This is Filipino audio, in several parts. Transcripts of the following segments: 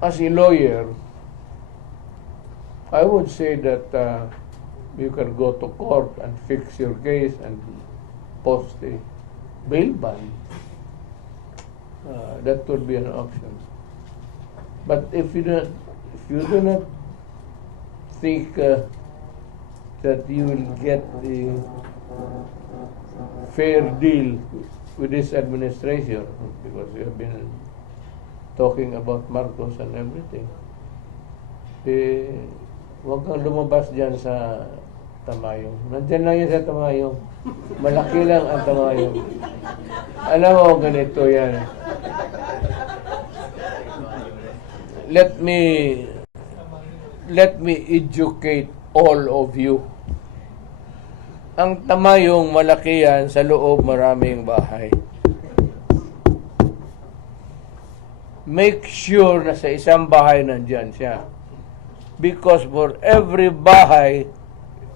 as a lawyer, I would say that uh, you can go to court and fix your case and post a bail bond. Uh, that would be an option. But if you don't, if you do not think uh, that you will get the fair deal with this administration, because you have been talking about Marcos and everything, eh, huwag kang lumabas dyan sa Tamayong. Nandyan lang yan sa Tamayong. Malaki lang ang Tamayong. Alam mo, ganito yan. Let me let me educate all of you. Ang Tamayong malaki yan sa loob maraming bahay. Make sure na sa isang bahay nandyan siya. Because for every bahay,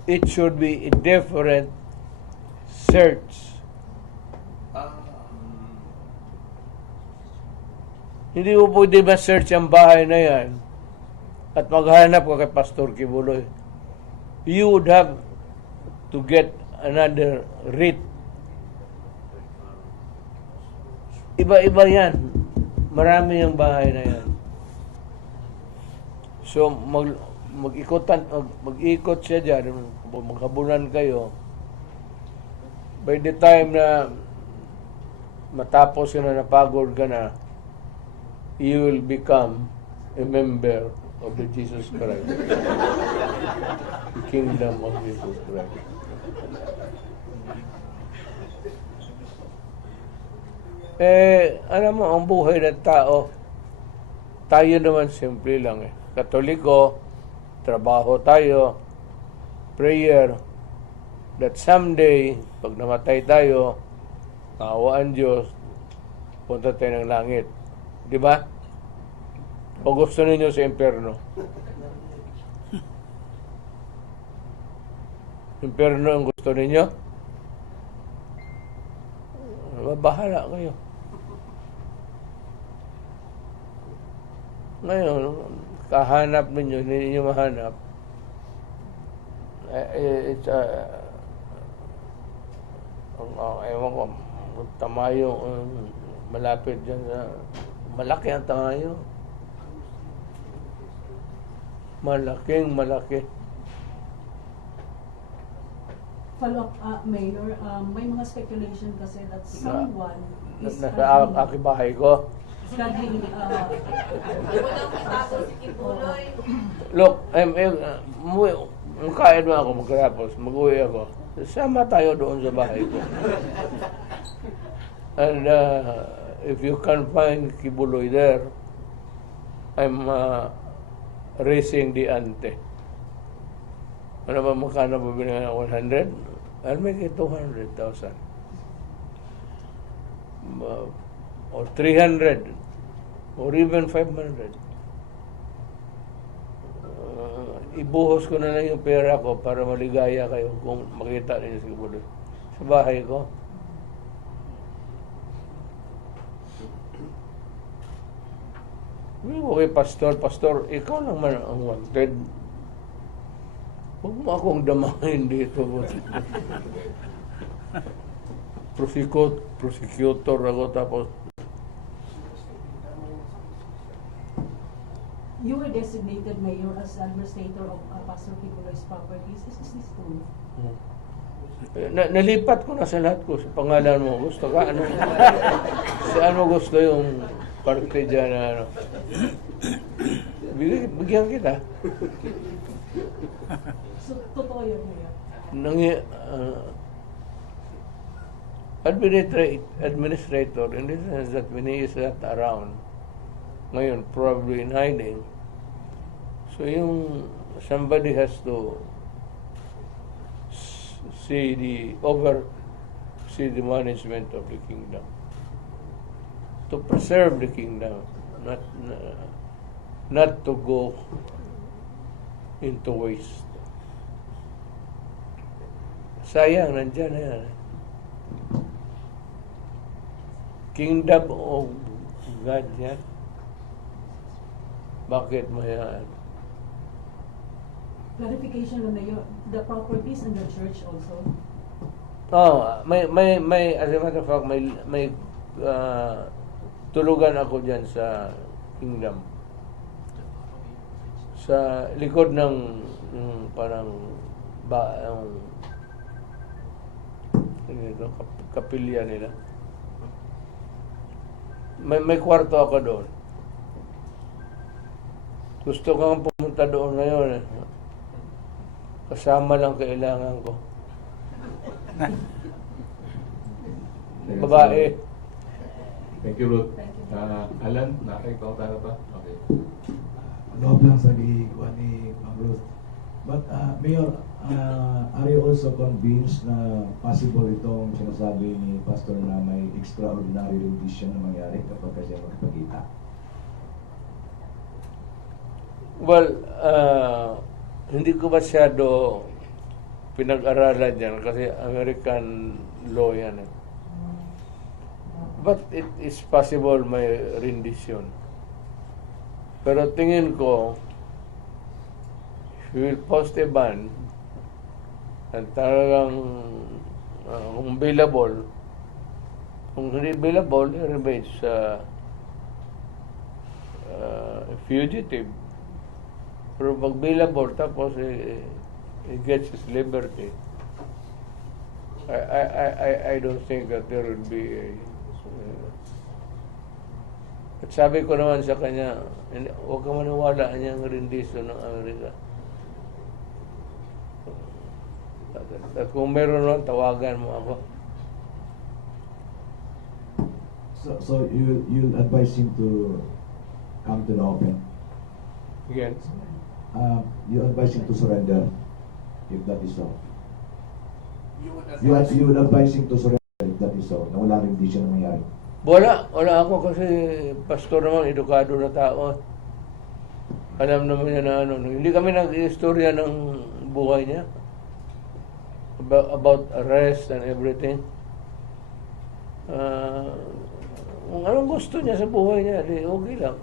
it should be a different search. Hindi mo pwede ma-search ang bahay na yan at maghanap ka kay Pastor Kibuloy. You would have to get another writ. Iba-iba yan. Marami yung bahay na yan. So, mag, mag-ikotan, mag, mag-ikot siya dyan, maghabunan kayo. By the time na matapos ka na napagod ka na, you will become a member of the Jesus Christ. the kingdom of Jesus Christ. Eh, alam mo, ang buhay ng tao, tayo naman simple lang eh. Katoliko, trabaho tayo, prayer, that someday, pag namatay tayo, kaawaan Diyos, punta tayo ng langit. Di ba? O gusto ninyo sa impyerno? Impyerno ang gusto ninyo? Bahala kayo. Ngayon, kahanap ninyo, hindi ninyo mahanap. Eh, eh, it's uh, ang, ang, ewan ko, tamayo, um, malapit dyan sa, malaki ang tamayo. Malaking malaki. Follow up, uh, Mayor, um, may mga speculation kasi that someone Na, is nasa a- aking bahay ko. Studying, uh. Look, I'm, I'm, umuwi, makain mo ako magkatapos, mag-uwi ako. Sama tayo doon sa bahay ko. And uh, if you can find Kibuloy there, I'm uh, raising the ante. Ano ba magkano ba binigyan ng 100? I'll make it 200,000. Uh, or 300 or even 500. Uh, ibuhos ko na lang yung pera ko para maligaya kayo kung makita ninyo si Kibuloy. Sa bahay ko. Okay, pastor, pastor, ikaw lang man ang wanted. Huwag mo akong damahin dito. Prosecut, prosecutor ako tapos you were designated mayor as administrator of uh, Pastor Kibuloy's properties. Is, is this true? Eh, Na, nalipat ko na sa lahat ko sa pangalan mo. Gusto ka? Ano? Saan mo gusto yung parte dyan na ano? Bigyan, bigyan kita. So, totoo yun, Mayor. Nangi, uh, administrator, administrator, in the sense that when he is not around, ngayon, probably in hiding, so yung somebody has to see the, over, see the management of the kingdom. To preserve the kingdom, not, not to go into waste. Sayang, nandyan na yan. Kingdom of God yan. Bakit mahayaan? Clarification lang Mayor, the properties in the church also? Oh, may may may as a matter of fact may may ah, tulugan ako diyan sa Kingdom. Sa likod ng mm, parang ba ang kap- kapilya nila. May may kwarto ako doon. Gusto ko nga pumunta doon ngayon. eh. Kasama lang kailangan ko. Babae. Thank you, Ruth. Thank you. Ah, Alan, nakikita na ba? Okay. loob lang sa gikuha ni Ma'am Ruth. But uh, Mayor, uh, are you also convinced na possible itong sinasabi ni Pastor na may extraordinary rendition na mangyari kapag kasi magpagkita? Well, ah, hindi ko masyado pinag-aralan yan kasi American law yan. eh. But it is possible may rendition. Pero tingin ko, you will post a ban, at talagang ah, kung available, kung hindi available, remains uh, uh, fugitive. Pero pag available, tapos eh, he gets his liberty. I, I, I, I- I don't think that there will be a, uh, at sabi ko naman sa kanya, huwag ka maniwala niyang rendition ng Amerika. At, at kung meron nun, tawagan mo ako. So, so you you advise him to come to the open. Again, Uh, you advise him to surrender if that is so. You would You, advise- you would advise him to surrender if that is so, na wala rendition na mangyari. wala, wala ako kasi pastor naman, edukado na tao. Alam naman niya na ano, hindi kami nag-istorya ng buhay niya. About, about arrest and everything. Ah, kung anong gusto niya sa buhay niya, di okay lang.